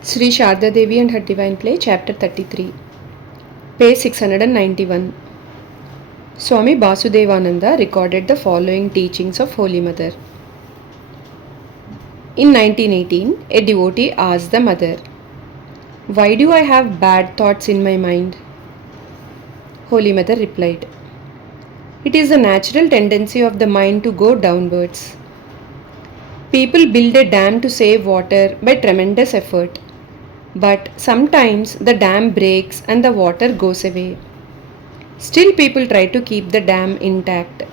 Sri Sharda Devi and Her Divine Play, Chapter 33, page 691. Swami Basudevananda recorded the following teachings of Holy Mother. In 1918, a devotee asked the mother, "Why do I have bad thoughts in my mind?" Holy Mother replied, "It is a natural tendency of the mind to go downwards. People build a dam to save water by tremendous effort. But sometimes the dam breaks and the water goes away. Still, people try to keep the dam intact.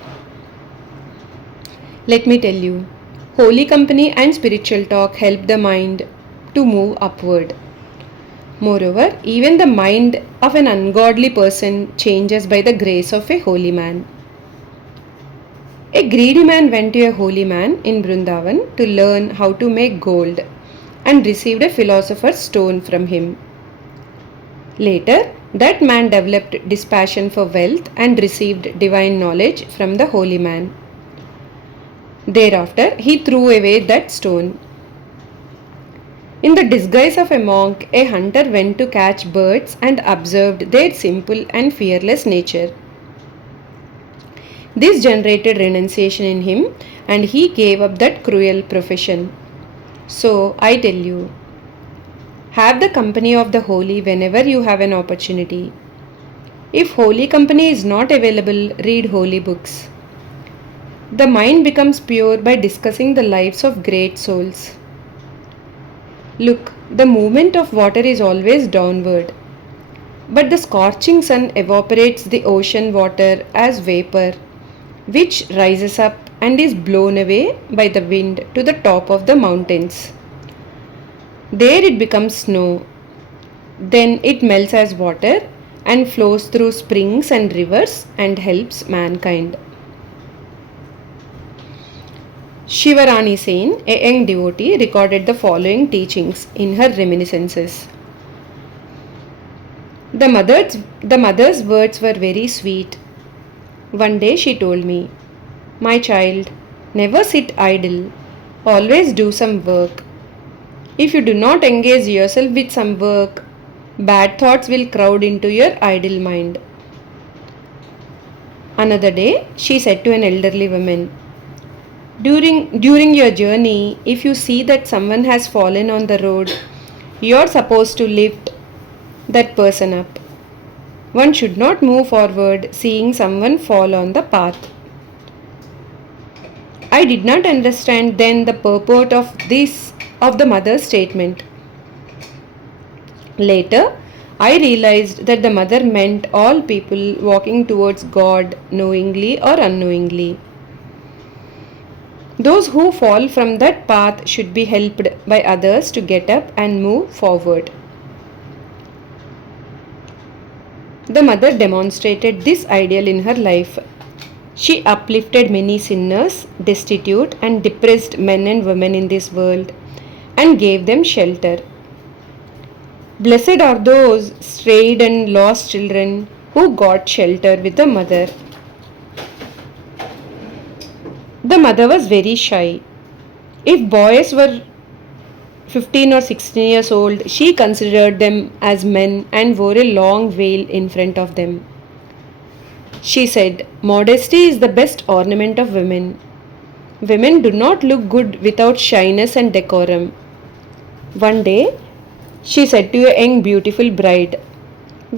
Let me tell you, holy company and spiritual talk help the mind to move upward. Moreover, even the mind of an ungodly person changes by the grace of a holy man. A greedy man went to a holy man in Vrindavan to learn how to make gold and received a philosopher's stone from him. Later, that man developed dispassion for wealth and received divine knowledge from the holy man. Thereafter, he threw away that stone. In the disguise of a monk, a hunter went to catch birds and observed their simple and fearless nature. This generated renunciation in him, and he gave up that cruel profession. So, I tell you, have the company of the holy whenever you have an opportunity. If holy company is not available, read holy books. The mind becomes pure by discussing the lives of great souls. Look, the movement of water is always downward, but the scorching sun evaporates the ocean water as vapor, which rises up and is blown away by the wind to the top of the mountains. There it becomes snow. Then it melts as water and flows through springs and rivers and helps mankind. Shivarani Sen, a young devotee, recorded the following teachings in her reminiscences. The mother's words were very sweet. One day she told me, "My child, never sit idle. Always do some work. If you do not engage yourself with some work, bad thoughts will crowd into your idle mind." Another day, she said to an elderly woman, During your journey, if you see that someone has fallen on the road, you are supposed to lift that person up. One should not move forward seeing someone fall on the path. I did not understand then the purport of the mother's statement. Later, I realized that the mother meant all people walking towards God knowingly or unknowingly. Those who fall from that path should be helped by others to get up and move forward. The mother demonstrated this ideal in her life. She uplifted many sinners, destitute, and depressed men and women in this world and gave them shelter. Blessed are those strayed and lost children who got shelter with the mother. The mother was very shy. If boys were 15 or 16 years old, she considered them as men and wore a long veil in front of them. She said, "Modesty is the best ornament of women. Women do not look good without shyness and decorum." One day, she said to a young beautiful bride,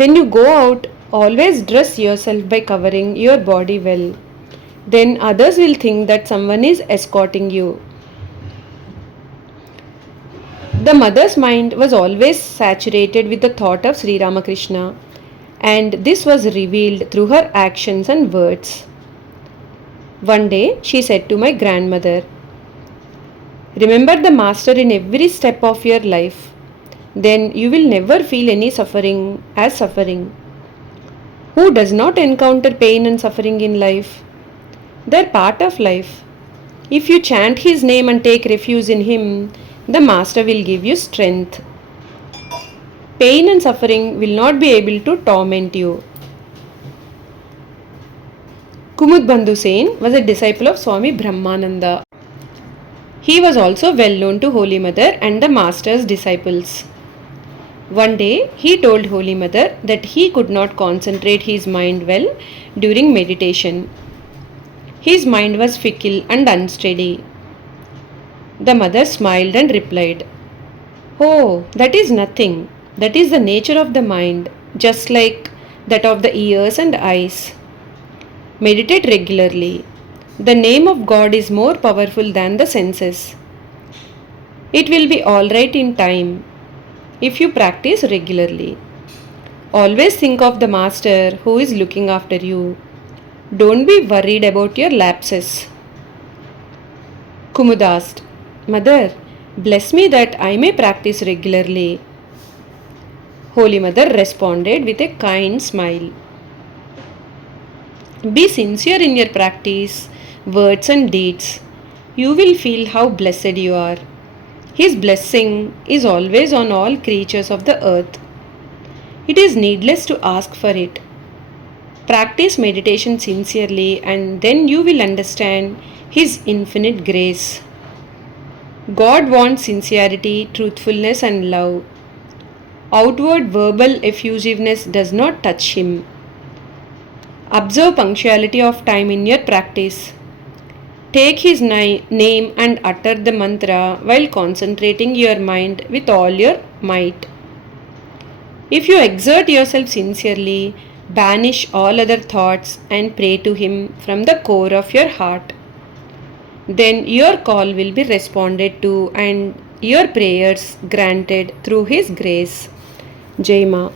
"When you go out, always dress yourself by covering your body well. Then others will think that someone is escorting you." The mother's mind was always saturated with the thought of Sri Ramakrishna, and this was revealed through her actions and words. One day she said to my grandmother, "Remember the Master in every step of your life. Then you will never feel any suffering as suffering." Who does not encounter pain and suffering in life? They're part of life. If you chant His name and take refuge in Him, the Master will give you strength. Pain and suffering will not be able to torment you. Kumudbandhu Sen was a disciple of Swami Brahmananda. He was also well known to Holy Mother and the Master's disciples. One day he told Holy Mother that he could not concentrate his mind well during meditation. His mind was fickle and unsteady. The mother smiled and replied, "Oh, that is nothing. That is the nature of the mind, just like that of the ears and eyes. Meditate regularly. The name of God is more powerful than the senses. It will be alright in time if you practice regularly. Always think of the Master who is looking after you. Don't be worried about your lapses." Kumud asked, "Mother, bless me that I may practice regularly." Holy Mother responded with a kind smile. Be sincere in your practice, words and deeds. You will feel how blessed you are. His blessing is always on all creatures of the earth. It is needless to ask for it. Practice meditation sincerely and then you will understand His infinite grace. God wants sincerity, truthfulness, and love. Outward verbal effusiveness does not touch Him. Observe punctuality of time in your practice. Take His name and utter the mantra while concentrating your mind with all your might. If you exert yourself sincerely, banish all other thoughts and pray to Him from the core of your heart. Then your call will be responded to and your prayers granted through His grace. Jai Ma.